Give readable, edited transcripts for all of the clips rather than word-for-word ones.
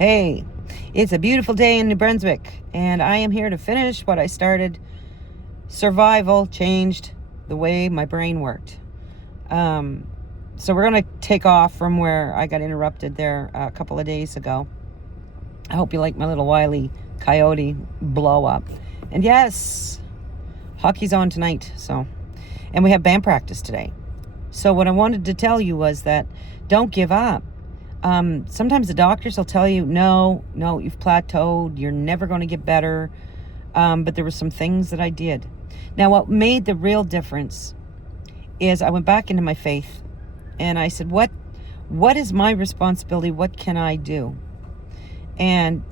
Hey, it's a beautiful day in New Brunswick, and I am here to finish what I started. Survival changed the way my brain worked. So we're going to take off from where I got interrupted there a couple of days ago. I hope you like my little Wile Coyote blow up. And yes, hockey's on tonight, and we have band practice today. So what I wanted to tell you was that don't give up. Sometimes the doctors will tell you, no, you've plateaued. You're never going to get better. But there were some things that I did. Now, what made the real difference is I went back into my faith and I said, what is my responsibility? What can I do? And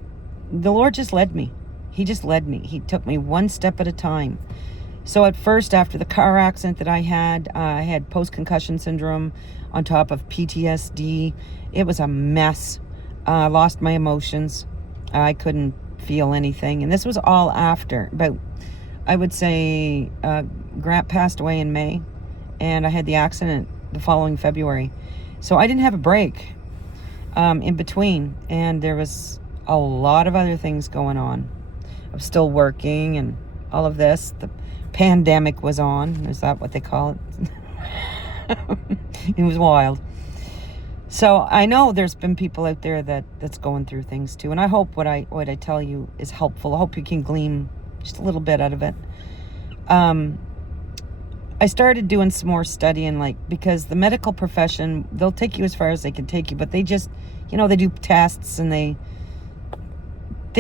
the Lord just led me. He just led me. He took me one step at a time. So at first, after the car accident that I had post-concussion syndrome on top of PTSD. It was a mess. I lost my emotions. I couldn't feel anything. And this was all after. But I would say Grant passed away in May. And I had the accident the following February. So I didn't have a break in between. And there was a lot of other things going on. I was still working and all of this. The pandemic was on. Is that what they call it? It was wild. So I know there's been people out there that's going through things too, and I hope what I tell you is helpful. I hope you can glean just a little bit out of it. I started doing some more studying, because the medical profession, they'll take you as far as they can take you, but they just, they do tests and they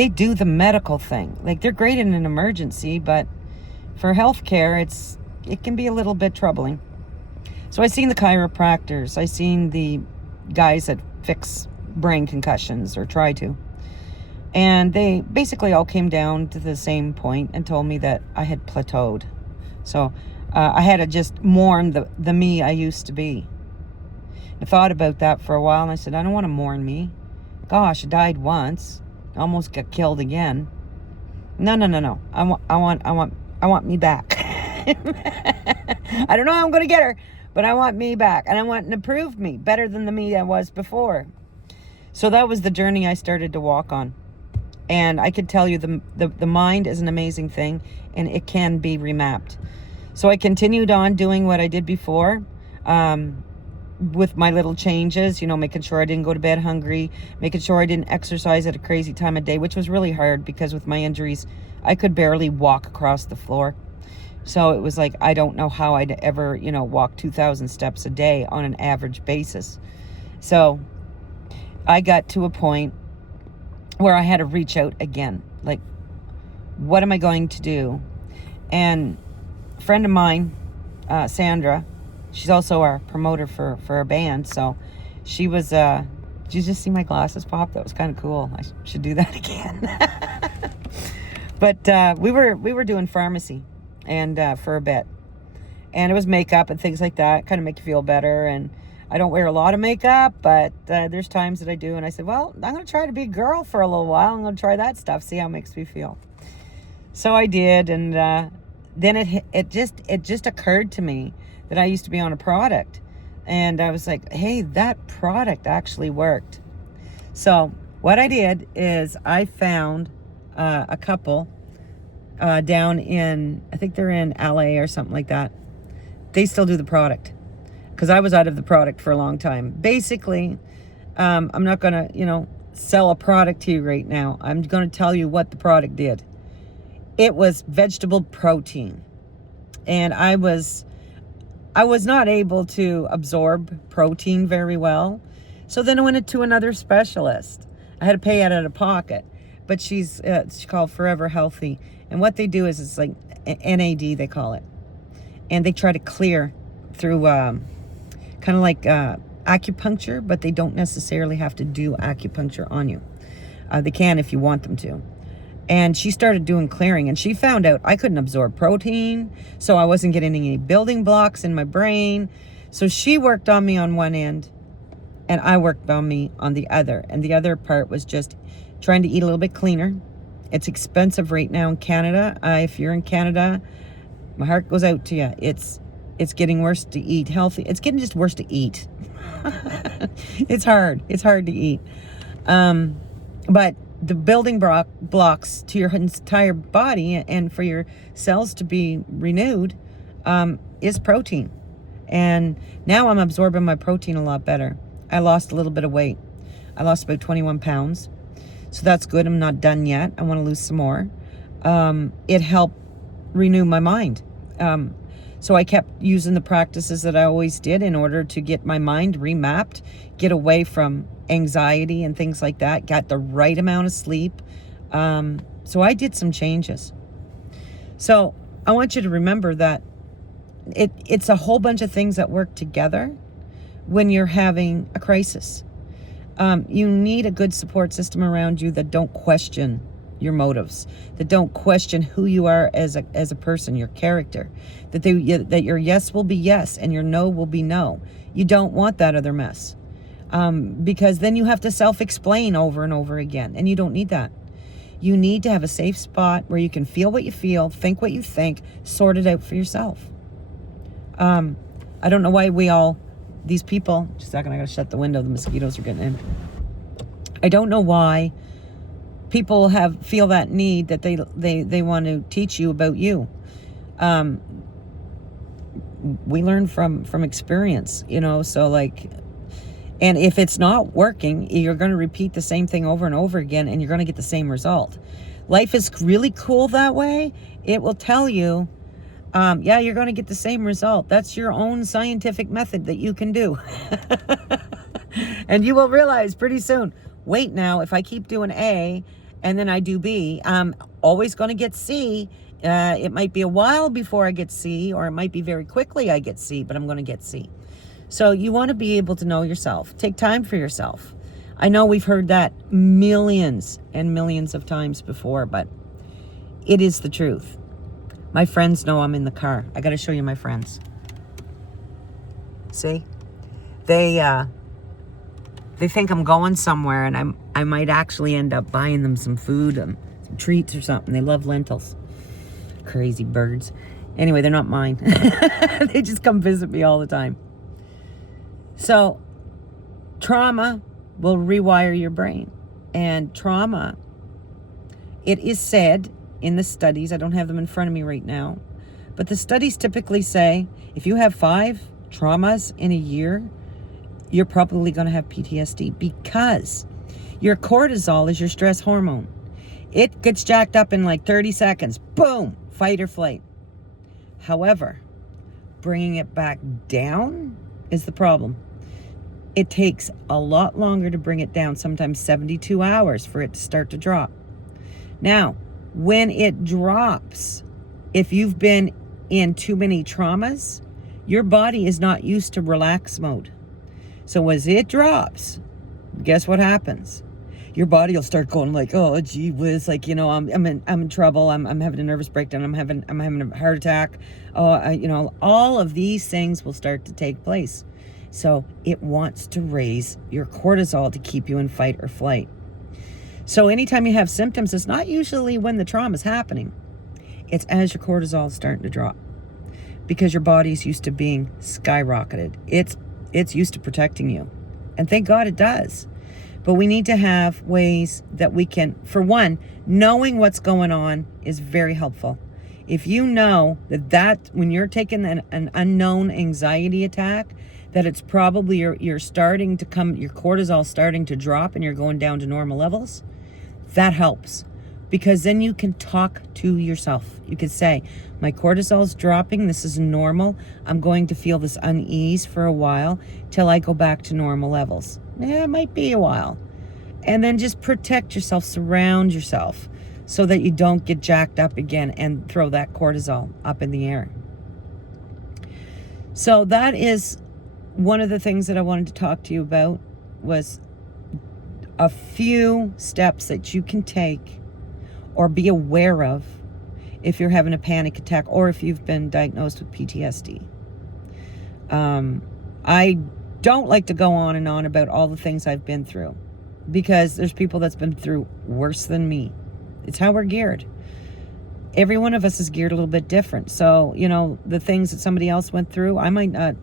do the medical thing. They're great in an emergency, but for healthcare, it can be a little bit troubling. So I seen the chiropractors. I seen the guys that fix brain concussions or try to. And they basically all came down to the same point and told me that I had plateaued. So I had to just mourn the me I used to be. I thought about that for a while and I said, I don't want to mourn me. Gosh, I died once. Almost got killed again. No. I want me back. I don't know how I'm going to get her. But I want me back, and I want an improved me, better than the me I was before. So that was the journey I started to walk on. And I could tell you the mind is an amazing thing, and it can be remapped. So I continued on doing what I did before, with my little changes, making sure I didn't go to bed hungry, making sure I didn't exercise at a crazy time of day, which was really hard because with my injuries, I could barely walk across the floor. So it was like, I don't know how I'd ever, walk 2,000 steps a day on an average basis. So I got to a point where I had to reach out again. What am I going to do? And a friend of mine, Sandra, she's also our promoter for our band. So she was, did you just see my glasses pop? That was kind of cool. I should do that again. But we were doing pharmacy. And for a bit, and it was makeup and things like that, kind of make you feel better. And I don't wear a lot of makeup, but there's times that I do. And I said, well, I'm going to try to be a girl for a little while. I'm going to try that stuff, see how it makes me feel. So I did, and then it just occurred to me that I used to be on a product, and I was like, hey, that product actually worked. So what I did is I found a couple. Down in, I think they're in LA or something like that. They still do the product because I was out of the product for a long time. Basically, I'm not going to, sell a product to you right now. I'm going to tell you what the product did. It was vegetable protein. And I was not able to absorb protein very well. So then I went to another specialist. I had to pay out of pocket. But she's called Forever Healthy. And what they do is it's like NAD, they call it. And they try to clear through kind of like acupuncture, but they don't necessarily have to do acupuncture on you. They can if you want them to. And she started doing clearing, and she found out I couldn't absorb protein, so I wasn't getting any building blocks in my brain. So she worked on me on one end, and I worked on me on the other. And the other part was just trying to eat a little bit cleaner. It's expensive right now in Canada. If you're in Canada, my heart goes out to you. It's getting worse to eat healthy. It's getting just worse to eat. It's hard. It's hard to eat. But the building blocks to your entire body and for your cells to be renewed is protein. And now I'm absorbing my protein a lot better. I lost a little bit of weight. I lost about 21 pounds. So that's good. I'm not done yet. I want to lose some more. It helped renew my mind. So I kept using the practices that I always did in order to get my mind remapped, get away from anxiety and things like that, got the right amount of sleep. So I did some changes. So I want you to remember that it's a whole bunch of things that work together when you're having a crisis. You need a good support system around you that don't question your motives, that don't question who you are as a person, your character, that your yes will be yes and your no will be no. You don't want that other mess, because then you have to self-explain over and over again, and you don't need that. You need to have a safe spot where you can feel what you feel, think what you think, sort it out for yourself. I don't know why these people, just a second, I gotta shut the window, the mosquitoes are getting in. I don't know why people feel that need that they want to teach you about you. We learn from experience, so like, and if it's not working, you're going to repeat the same thing over and over again, and you're going to get the same result. Life is really cool that way. It will tell you, yeah, you're going to get the same result. That's your own scientific method that you can do. And you will realize pretty soon, wait now, if I keep doing A and then I do B, I'm always going to get C. It might be a while before I get C, or it might be very quickly I get C, but I'm going to get C. So you want to be able to know yourself. Take time for yourself. I know we've heard that millions and millions of times before, but it is the truth. My friends know I'm in the car. I got to show you my friends. See? They think I'm going somewhere, and I might actually end up buying them some food, some treats or something. They love lentils. Crazy birds. Anyway, they're not mine. They just come visit me all the time. So, trauma will rewire your brain. And trauma, it is said in the studies, I don't have them in front of me right now, but the studies typically say if you have 5 traumas in a year, you're probably going to have PTSD, because your cortisol is your stress hormone. It gets jacked up in like 30 seconds. Boom, fight or flight. However, bringing it back down is the problem. It takes a lot longer to bring it down, sometimes 72 hours for it to start to drop. Now, when it drops, if you've been in too many traumas, your body is not used to relax mode. So as it drops, guess what happens? Your body will start going like, oh, gee whiz, like, I'm in trouble. I'm having a nervous breakdown. I'm having a heart attack. Oh, all of these things will start to take place. So it wants to raise your cortisol to keep you in fight or flight. So anytime you have symptoms, it's not usually when the trauma is happening. It's as your cortisol is starting to drop, because your body's used to being skyrocketed. It's used to protecting you. And thank God it does. But we need to have ways that we can, for one, knowing what's going on is very helpful. If you know that when you're taking an unknown anxiety attack, that it's probably you're starting to your cortisol starting to drop and you're going down to normal levels, that helps. Because then you can talk to yourself. You can say, my cortisol's dropping. This is normal. I'm going to feel this unease for a while till I go back to normal levels. Yeah, it might be a while. And then just protect yourself, surround yourself so that you don't get jacked up again and throw that cortisol up in the air. So that is one of the things that I wanted to talk to you about, was a few steps that you can take or be aware of if you're having a panic attack or if you've been diagnosed with PTSD. I don't like to go on and on about all the things I've been through, because there's people that's been through worse than me. It's how we're geared. Every one of us is geared a little bit different. So, the things that somebody else went through, I might not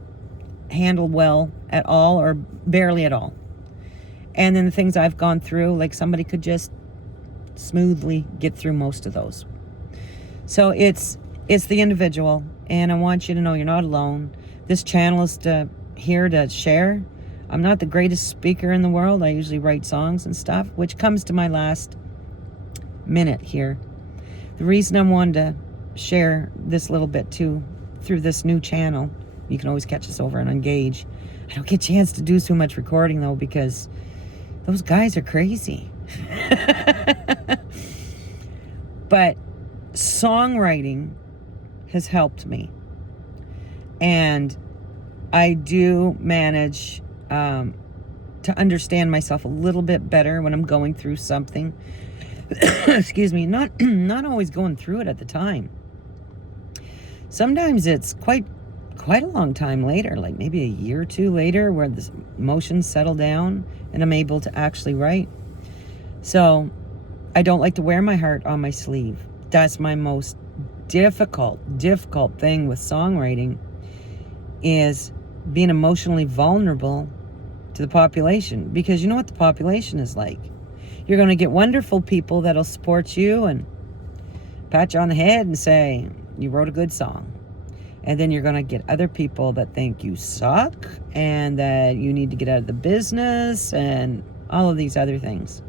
handle well at all or barely at all. And then the things I've gone through, like somebody could just smoothly get through most of those. So it's the individual, and I want you to know you're not alone. This channel is here to share. I'm not the greatest speaker in the world. I usually write songs and stuff, which comes to my last minute here. The reason I wanted to share this little bit too through this new channel, you can always catch us over on Engage. I don't get a chance to do so much recording though because those guys are crazy. But songwriting has helped me, and I do manage to understand myself a little bit better when I'm going through something. Excuse me, not always going through it at the time. Sometimes it's quite a long time later, like maybe a year or two later, where the emotions settle down and I'm able to actually write. So I don't like to wear my heart on my sleeve. That's my most difficult thing with songwriting, is being emotionally vulnerable to the population, because you know what the population is like. You're going to get wonderful people that'll support you and pat you on the head and say you wrote a good song, and then you're going to get other people that think you suck and that you need to get out of the business and all of these other things.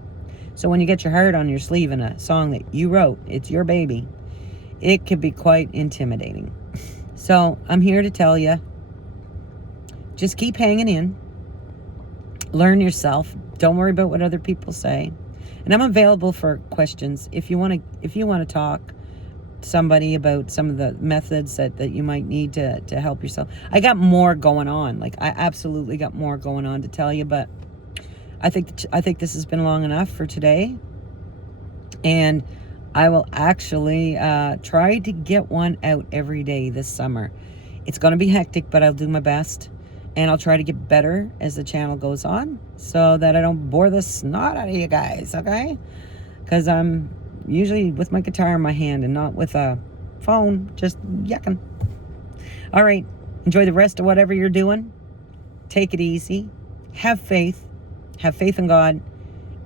So when you get your heart on your sleeve in a song that you wrote, it's your baby, it can be quite intimidating. So I'm here to tell you, just keep hanging in. Learn yourself. Don't worry about what other people say. And I'm available for questions if you want to talk to somebody about some of the methods that you might need to help yourself. I got more going on. Like, I absolutely got more going on to tell you, but I think this has been long enough for today. And I will actually try to get one out every day this summer. It's going to be hectic, but I'll do my best. And I'll try to get better as the channel goes on so that I don't bore the snot out of you guys, okay? Because I'm usually with my guitar in my hand and not with a phone, just yucking. All right, enjoy the rest of whatever you're doing. Take it easy. Have faith. Have faith in God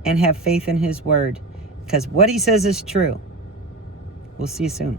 and have faith in His Word, because what He says is true. We'll see you soon.